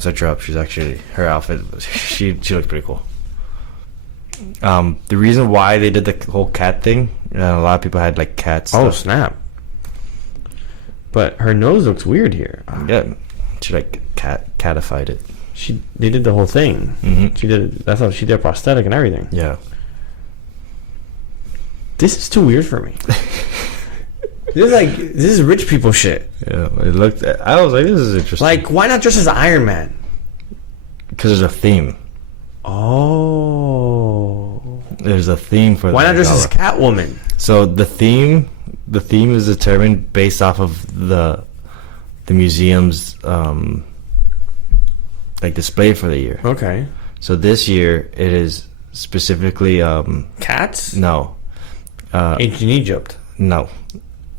Set her up. She's actually her outfit. She looked pretty cool. The reason why they did the whole cat thing, a lot of people had like cat stuff. Oh snap! But her nose looks weird here. Yeah, she like catified it. They did the whole thing. Mm-hmm. That's how she did a prosthetic and everything. Yeah. This is too weird for me. This is rich people shit. Yeah, it looked. I was like, this is interesting. Like, why not dress as Iron Man? Because there's a theme. Oh. There's a theme for. Why not dress as Catwoman? So the theme is determined based off of the museum's like display for the year. Okay. So this year it is specifically cats. No. Ancient Egypt. No.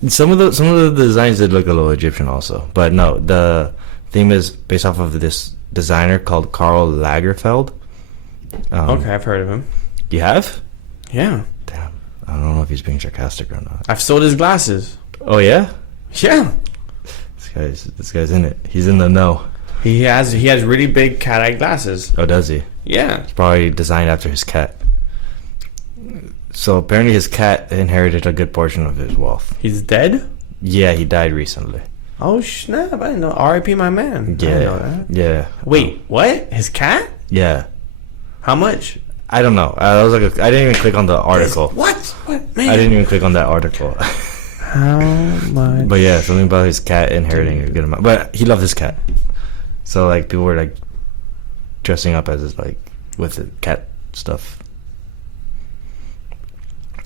Some of the designs did look a little Egyptian also, but no. The theme is based off of this designer called Karl Lagerfeld. Okay, I've heard of him. You have? Yeah. Damn. I don't know if he's being sarcastic or not. I've sold his glasses. Oh yeah? Yeah. This guy's in it. He's in the know. He has really big cat-eye glasses. Oh, does he? Yeah. It's probably designed after his cat. So apparently his cat inherited a good portion of his wealth. He's dead? Yeah, he died recently. Oh snap! I didn't know. R.I.P. my man. Yeah. I didn't know that. Yeah. Wait, what? His cat? Yeah. How much? I don't know. I didn't even click on the article. What, man? I didn't even click on that article. How much? But yeah, something about his cat inheriting a good amount. But he loved his cat, so like people were like dressing up as his, like with the cat stuff.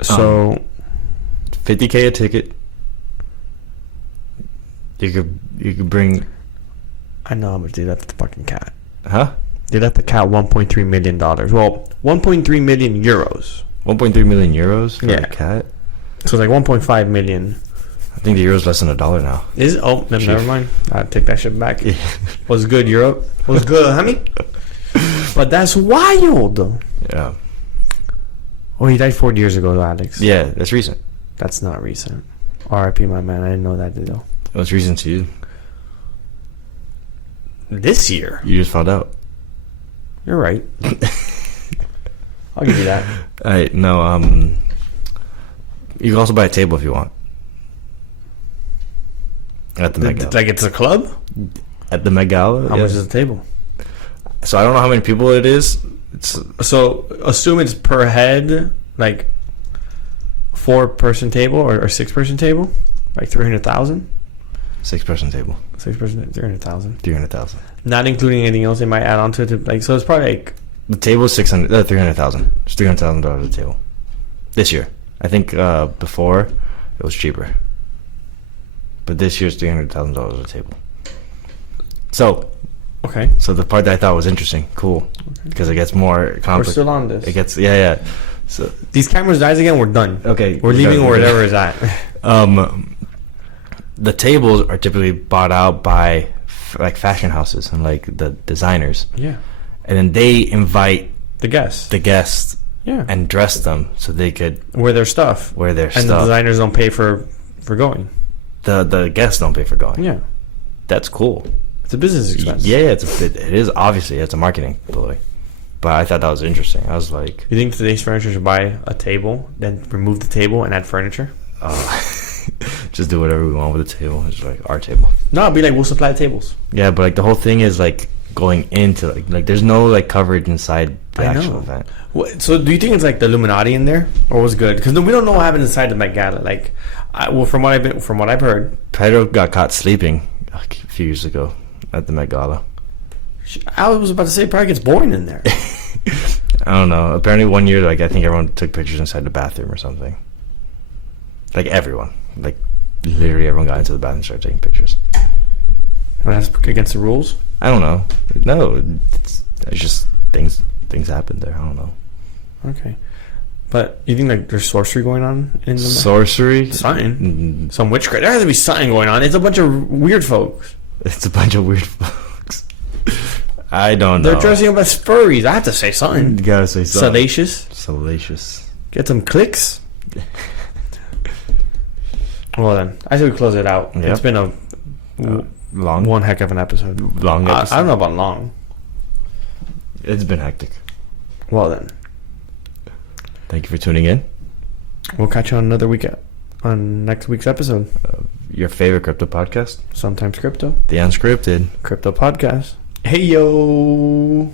So, $50K a ticket. You could bring. I know how much they left the fucking cat. Huh? They left the cat $1.3 million. Well, 1.3 million euros. 1.3 million euros for a cat. So it's like 1.5 million. I think the euro's less than $1 now. Is it? Oh, never mind. I'll take that shit back. Yeah. What's good, Europe? What's good, honey? But that's wild. Yeah. Oh, he died 4 years ago, though, Alex. Yeah, that's recent. That's not recent. R.I.P. my man. I didn't know that, though. What's recent to you? This year. You just found out. You're right. I'll give you that. No, you can also buy a table if you want. At the Met Gala. Like it's a club? At the Met Gala. How much is the table? So I don't know how many people it is. So assume it's per head, like 4-person table or 6-person table, like 300,000. 6-person table. 6-person, 300,000. 300,000. Not including anything else they might add on to it. Like, so it's probably like the table is 300,000. It's $300,000 a table this year. I think before it was cheaper, but this year's $300,000 a table. So okay. So the part that I thought was interesting, cool, because it gets more complicated. We're still on this. It gets yeah. So these cameras dies again, we're done. okay, We're leaving wherever it's at. The tables are typically bought out by like fashion houses and like the designers. Yeah. And then they invite The guests. Yeah. and dress them so they could Wear their stuff. wear their And stuff. the designers don't pay for going. The guests don't pay for going. Yeah. That's cool. It's a business expense. Yeah, it is obviously it's a marketing ability. But I thought that was interesting. I was like, You think today's furniture should buy a table, then remove the table and add furniture? just do whatever we want with the table. It's like our table. No, it'd be like, we'll supply tables. Yeah, but like the whole thing is like going into like there's no like coverage inside the I actual know. event. So do you think it's like the Illuminati in there, or was good? Because we don't know what happened inside the Met Gala. Like, from what I've heard, Pedro got caught sleeping a few years ago at the Met Gala. I was about to say it probably gets boring in there. I don't know. Apparently one year, like I think everyone took pictures inside the bathroom or something. Like everyone, like literally everyone got into the bathroom and started taking pictures. And that's against the rules. I don't know. No, it's just things happen there. I don't know. Okay, but you think like there's sorcery going on in the Sorcery? something, some witchcraft? There has to be something going on. It's a bunch of weird folks. It's a bunch of weird folks. I don't know. They're dressing up as furries. I have to say something. You gotta say something. Salacious. Get some clicks. Well then, I say we close it out. Yep. It's been a long, one heck of an episode. long episode. I don't know about long. It's been hectic. Well then, Thank you for tuning in. we'll catch you on another week on next week's episode. Your favorite crypto podcast, Sometimes Crypto. The Unscripted. Crypto Podcast. Hey yo.